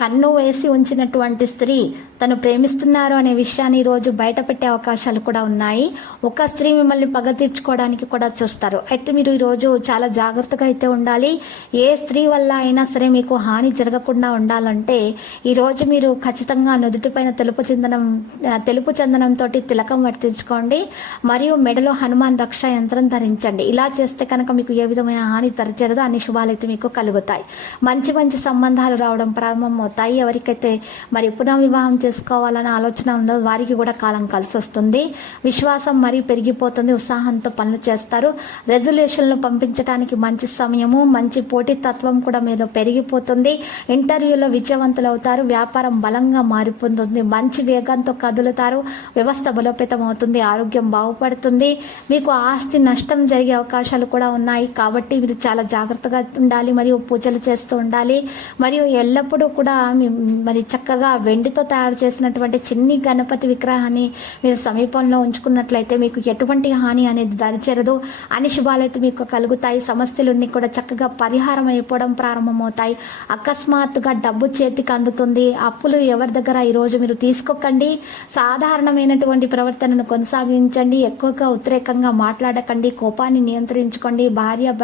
కన్ను వేసి ఉంచినటువంటి స్త్రీ తను ప్రేమిస్తున్నారు అనే విషయాన్ని ఈ రోజు అవకాశాలు కూడా ఉన్నాయి. ఒక స్త్రీ మిమ్మల్ని పగ తీర్చుకోవడానికి కూడా చూస్తారు. అయితే మీరు ఈ రోజు చాలా జాగ్రత్తగా అయితే ఉండాలి. ఏ స్త్రీ వల్ల అయినా సరే మీకు హాని జరగకుండా ఉండాలంటే ఈరోజు మీరు ఖచ్చితంగా నుదుటిపైన తెలుపు చందనం తెలుపు చందనంతో తిలకం వర్తించుకోండి. మరియు మెడలో హనుమాన్ రక్ష యంత్రం ధరించండి. ఇలా చేస్తే కనుక మీకు ఏ విధమైన హాని తరచరదు అన్ని శుభాలైతే మీకు కలుగుతాయి. మంచి మంచి సంబంధాలు రావడం ప్రారంభం తాయి ఎవరికైతే మరి పునర్వివాహం చేసుకోవాలనే ఆలోచన ఉందో వారికి కూడా కాలం కలిసి వస్తుంది విశ్వాసం మరీ పెరిగిపోతుంది. ఉత్సాహంతో పనులు చేస్తారు. రెజల్యూషన్లు పంపించడానికి మంచి సమయము మంచి పోటీతత్వం కూడా మీలో పెరిగిపోతుంది. ఇంటర్వ్యూలో విజయవంతులు అవుతారు వ్యాపారం బలంగా మారిపోతుంది మంచి వేగంతో కదులుతారు. వ్యవస్థ బలోపేతం అవుతుంది ఆరోగ్యం బాగుపడుతుంది. మీకు ఆస్తి నష్టం జరిగే అవకాశాలు కూడా ఉన్నాయి. కాబట్టి మీరు చాలా జాగ్రత్తగా ఉండాలి. మరియు పూజలు చేస్తూ ఉండాలి. మరియు ఎల్లప్పుడూ కూడా మరి చక్కగా వెండితో తయారు చేసినటువంటి చిన్ని గణపతి విగ్రహాన్ని మీరు సమీపంలో ఉంచుకున్నట్లయితే మీకు ఎటువంటి హాని అనేది దరిచేరదు. అని శుభాలైతే మీకు కలుగుతాయి. సమస్యలన్నీ కూడా చక్కగా పరిహారం అయిపోవడం ప్రారంభమవుతాయి. అకస్మాత్తుగా డబ్బు చేతికి అందుతుంది. అప్పులు ఎవరి దగ్గర ఈరోజు మీరు తీసుకోకండి. సాధారణమైనటువంటి ప్రవర్తనను కొనసాగించండి. ఎక్కువగా ఉద్రేకంగా మాట్లాడకండి. కోపాన్ని నియంత్రించుకోండి. భార్య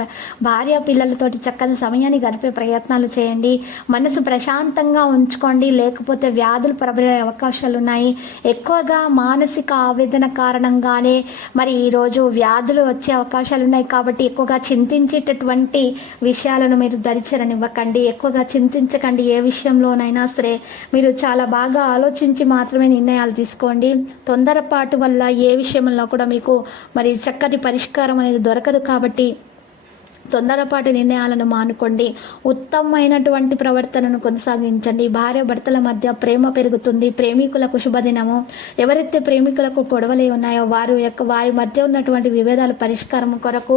భార్య పిల్లలతోటి చక్కని సమయాన్ని గడిపే ప్రయత్నాలు చేయండి. మనసు ప్రశాంతంగా ఉంచుకోండి. లేకపోతే వ్యాధులు ప్రబలే అవకాశాలు ఉన్నాయి ఎక్కువగా మానసిక ఆవేదన కారణంగానే మరి ఈరోజు వ్యాధులు వచ్చే అవకాశాలు ఉన్నాయి కాబట్టి ఎక్కువగా చింతించేటటువంటి విషయాలను మీరు దరిచరనివ్వకండి. ఎక్కువగా చింతించకండి ఏ విషయంలోనైనా సరే. మీరు చాలా బాగా ఆలోచించి మాత్రమే నిర్ణయాలు తీసుకోండి. తొందరపాటు వల్ల ఏ విషయంలో కూడా మీకు మరి చక్కటి పరిష్కారం అనేది దొరకదు కాబట్టి తొందరపాటు నిర్ణయాలను మానుకోండి. ఉత్తమమైనటువంటి ప్రవర్తనను కొనసాగించండి. భార్య భర్తల మధ్య ప్రేమ పెరుగుతుంది. ప్రేమికులకు శుభదినము. ఎవరైతే ప్రేమికులకు గొడవలు ఉన్నాయో వారు యొక్క వారి మధ్య ఉన్నటువంటి విభేదాల పరిష్కారం కొరకు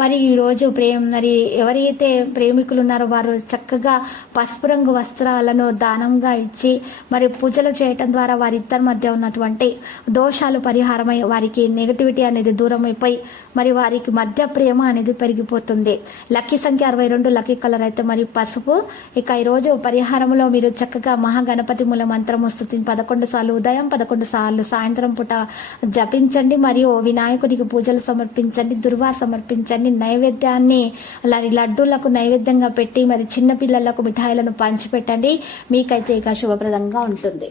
మరి ఈరోజు ప్రేమ మరి ఎవరైతే ప్రేమికులు ఉన్నారో వారు చక్కగా పసుపు రంగు వస్త్రాలను దానంగా ఇచ్చి మరి పూజలు చేయటం ద్వారా వారిద్దరి మధ్య ఉన్నటువంటి దోషాలు పరిహారమై వారికి నెగటివిటీ అనేది దూరమైపోయి మరి వారికి మధ్య ప్రేమ అనేది పెరిగిపోతుంది. లక్కీ సంఖ్య అరవై రెండు లక్కీ కలర్ అయితే మరి పసుపు. ఇక ఈరోజు పరిహారంలో మీరు చక్కగా మహాగణపతి మూల మంత్రము స్థుతి పదకొండు సార్లు ఉదయం పదకొండు సార్లు సాయంత్రం పూట జపించండి. మరియు వినాయకుడికి పూజలు సమర్పించండి దుర్వా సమర్పించండి. నైవేద్యాన్ని లడ్డూలకు నైవేద్యంగా పెట్టి మరి చిన్నపిల్లలకు మిఠాయిలను పంచిపెట్టండి. మీకైతే ఇక శుభప్రదంగా ఉంటుంది.